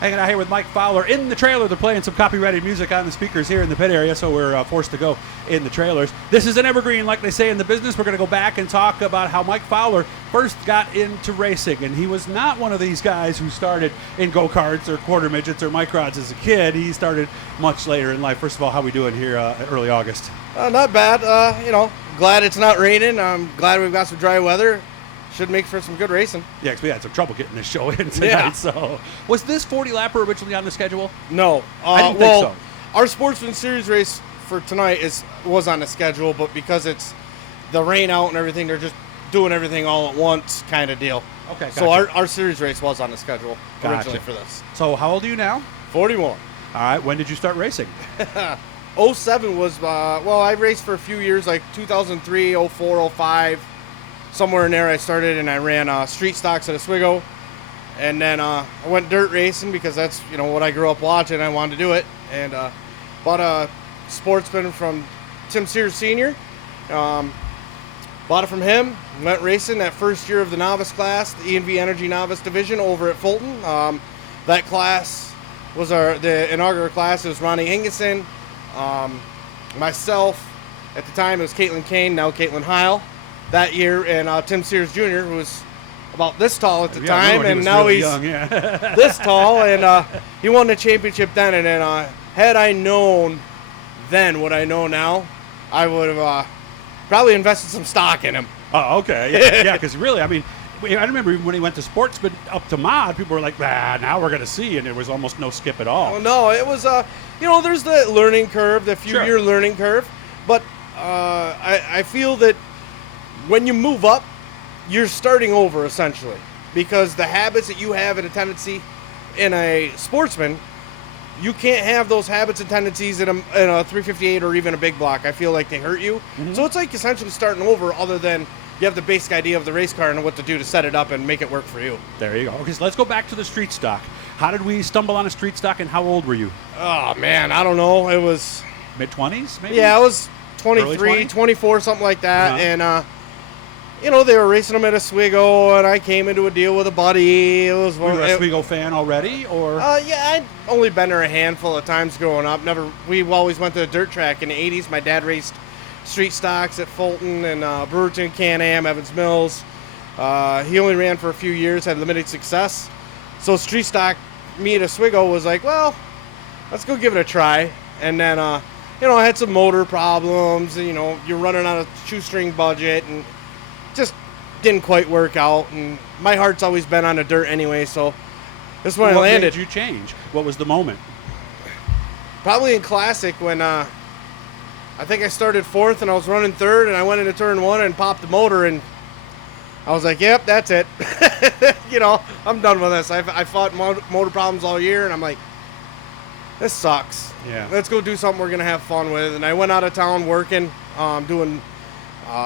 Hanging out here with Mike Fowler in the trailer. They're playing some copyrighted music on the speakers here in the pit area, so we're forced to go in the trailers. This is an evergreen, like they say in the business. We're going to go back and talk about how Mike Fowler first got into racing, and he was not one of these guys who started in go-karts or quarter midgets or microds as a kid. He started much later in life. First of all, how we doing here early August? Not bad. Glad it's not raining. I'm glad we've got some dry weather. Should make for some good racing. Yeah, because we had some trouble getting this show in tonight. Yeah. So, was this 40-lapper originally on the schedule? No. I didn't think so. Our Sportsman Series race for tonight was on the schedule, but because it's the rain out and everything, they're just doing everything all at once kind of deal. Okay, gotcha. So our series race was on the schedule originally for this. So how old are you now? 41. All right, when did you start racing? 07 was, I raced for a few years, like 2003, 04, 05. Somewhere in there I started, and I ran street stocks at Oswego. And then I went dirt racing because that's, what I grew up watching. I wanted to do it. And bought a Sportsman from Tim Sears Sr. Bought it from him. Went racing that first year of the novice class, the E&V Energy Novice Division over at Fulton. That class was the inaugural class. It was Ronnie Hingeson, myself. At the time, it was Caitlin Kane, now Caitlin Heil. That year, and Tim Sears Jr., who was about this tall at the time, and now really he's young, yeah. this tall, and he won the championship then. And then, had I known then what I know now, I would have probably invested some stock in him. Oh, okay. Yeah, because really, I remember even when he went to Sportsman up to Mod, people were like, now we're going to see, and there was almost no skip at all. Well, no, it was, there's the learning curve, the few-year learning curve, but I feel that when you move up, you're starting over, essentially, because the habits that you have and a tendency in a Sportsman, you can't have those habits and tendencies in a 358 or even a big block. I feel like they hurt you. Mm-hmm. So it's like essentially starting over, other than you have the basic idea of the race car and what to do to set it up and make it work for you. There you go. Okay, so let's go back to the street stock. How did we stumble on a street stock, and how old were you? Oh, man, I don't know. It was... Mid-20s, maybe? Yeah, I was 23, 24, something like that. Uh-huh. And, they were racing them at Oswego, and I came into a deal with a buddy. It was were you an Oswego fan already, or? Yeah, I'd only been there a handful of times growing up. We always went to the dirt track in the 80s. My dad raced street stocks at Fulton and Brewerton, Can-Am, Evans Mills. He only ran for a few years, had limited success. So street stock, me at Oswego was like, well, let's go give it a try. And then, I had some motor problems. And, you're running on a shoestring budget, and just didn't quite work out. And my heart's always been on the dirt anyway, so this is when I landed. What made you change? What was the moment? Probably in Classic when I think I started fourth and I was running third, and I went into turn one and popped the motor, and I was like, yep, that's it. I'm done with this. I fought motor problems all year, and I'm like, this sucks. Yeah. Let's go do something we're going to have fun with. And I went out of town working, doing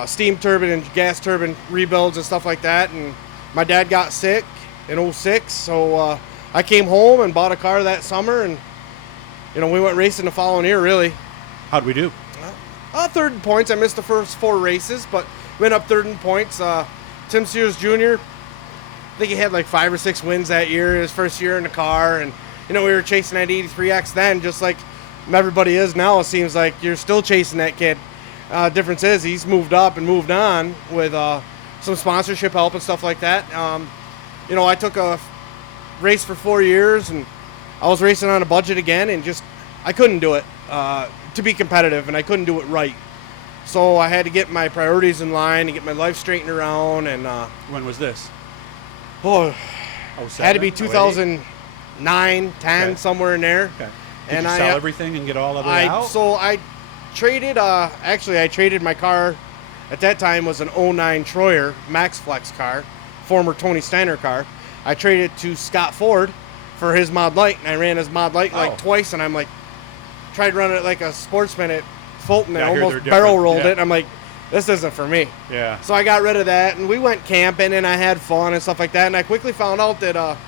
steam turbine and gas turbine rebuilds and stuff like that. And my dad got sick in 06, so I came home and bought a car that summer, and we went racing the following year, really. How'd we do? Third in points. I missed the first 4 races, but went up third in points. Tim Sears Jr., I think he had like 5 or 6 wins that year, his first year in the car. And, we were chasing that 83X then, just like everybody is now. It seems like you're still chasing that kid. Difference is he's moved up and moved on with some sponsorship help and stuff like that. I took a race for 4 years, and I was racing on a budget again, and just I couldn't do it to be competitive, and I couldn't do it right. So I had to get my priorities in line and get my life straightened around. And when was this? Had to be 2009, 10, okay. Somewhere in there. Okay. Did you sell everything and get all of it out? So I traded, I traded my car. At that time was an 09 Troyer Max Flex car, former Tony Steiner car. I traded it to Scott Ford for his Mod Light, and I ran his Mod Light like twice, and I'm like, tried running it like a Sportsman at Fulton, and almost barrel rolled it. I'm like, this isn't for me. Yeah. So I got rid of that, and we went camping, and I had fun and stuff like that. And I quickly found out that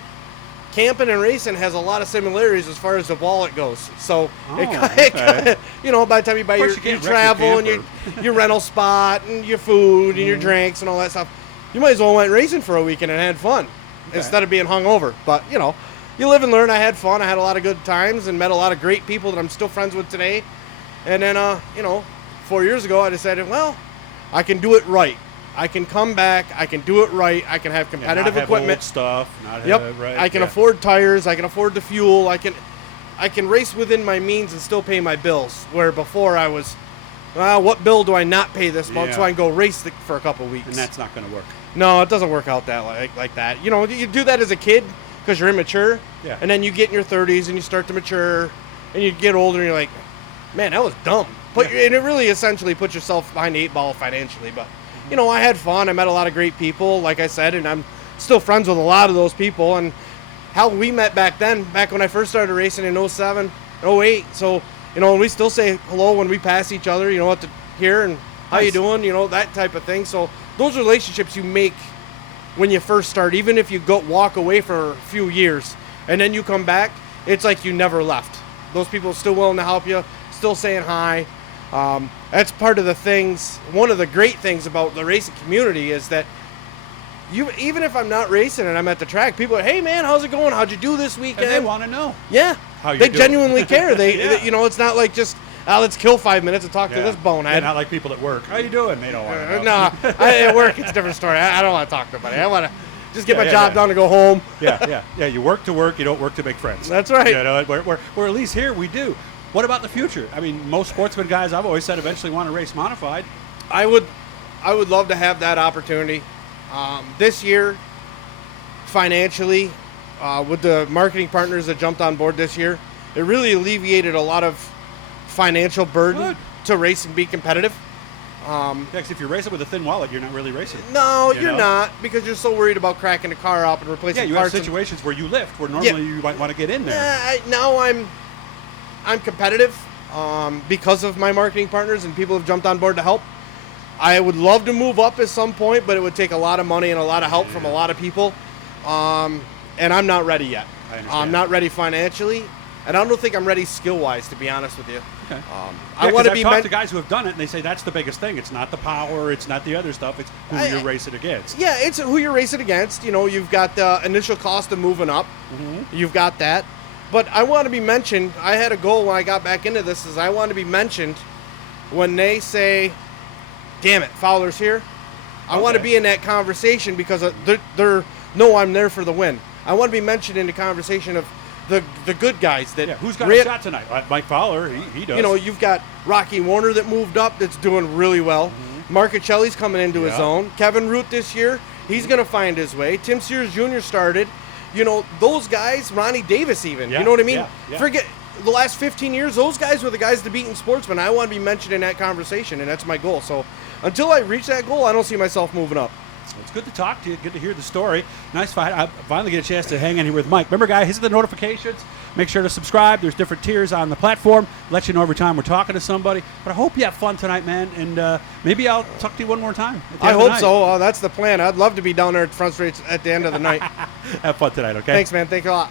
camping and racing has a lot of similarities as far as the wallet goes. So, by the time you buy your travel and your rental spot and your food and your drinks and all that stuff, you might as well went racing for a weekend and had fun instead of being hungover. But, you live and learn. I had fun. I had a lot of good times and met a lot of great people that I'm still friends with today. And then, 4 years ago, I decided, well, I can do it right. I can come back. I can do it right. I can have competitive equipment. Old stuff. Not Yep. have, right. I can afford tires. I can afford the fuel. I can race within my means and still pay my bills. Where before I was, well, what bill do I not pay this month so I can go race for a couple weeks? And that's not going to work. No, it doesn't work out that like that. You do that as a kid because you're immature. Yeah. And then you get in your 30s and you start to mature, and you get older and you're like, man, that was dumb. And it really essentially puts yourself behind the 8 ball financially. But I had fun. I met a lot of great people, like I said, and I'm still friends with a lot of those people. And how we met back when I first started racing in 07, 08. So, and we still say hello when we pass each other, here and how you doing, that type of thing. So those relationships you make when you first start, even if you walk away for a few years and then you come back, it's like you never left. Those people are still willing to help you, still saying hi. That's part of the things. One of the great things about the racing community is that even if I'm not racing and I'm at the track, people are, hey man, how's it going? How'd you do this weekend? And they want to know. Yeah, they genuinely care. It's not like just let's kill 5 minutes and talk to this bonehead. Not like people at work. How you doing? They don't want to know. No, at work it's a different story. I don't want to talk to anybody. I want to just get my job done and go home. Yeah. You work to work. You don't work to make friends. That's right. We're at least here we do. What about the future? I mean, most sportsman guys, I've always said, eventually want to race modified. I would love to have that opportunity. This year, financially, with the marketing partners that jumped on board this year, it really alleviated a lot of financial burden to race and be competitive. Because if you're racing with a thin wallet, you're not really racing. No, you're not, because you're so worried about cracking the car up and replacing parts. Yeah, you have situations where you lift, where normally you might want to get in there. Now I'm competitive because of my marketing partners, and people have jumped on board to help. I would love to move up at some point, but it would take a lot of money and a lot of help from a lot of people. And I'm not ready yet. I'm not ready financially, and I don't think I'm ready skill-wise, to be honest with you. Okay. I want to be. I've talked to guys who have done it, and they say that's the biggest thing. It's not the power, it's not the other stuff. It's who you're racing against. Yeah, it's who you're racing against. You've got the initial cost of moving up. Mm-hmm. You've got that. But I want to be mentioned. I had a goal when I got back into this is I want to be mentioned when they say, damn it, Fowler's here. I want to be in that conversation because they're I'm there for the win. I want to be mentioned in the conversation of the good guys. Who's got a shot tonight? Mike Fowler, he does. You've got Rocky Warner that moved up that's doing really well. Mm-hmm. Marcichelli's coming into his own. Kevin Root this year, he's going to find his way. Tim Sears Jr. started. Those guys, Ronnie Davis even, you know what I mean? Yeah. Forget the last 15 years, those guys were the guys to beat in Sportsman. I want to be mentioned in that conversation, and that's my goal. So until I reach that goal, I don't see myself moving up. It's good to talk to you. Good to hear the story. Nice fight. I finally get a chance to hang in here with Mike. Remember, guys, hit the notifications. Make sure to subscribe. There's different tiers on the platform. Let you know every time we're talking to somebody. But I hope you have fun tonight, man. And maybe I'll talk to you one more time. I hope so. That's the plan. I'd love to be down there at Front Street at the end of the night. Have fun tonight, okay? Thanks, man. Thank you a lot.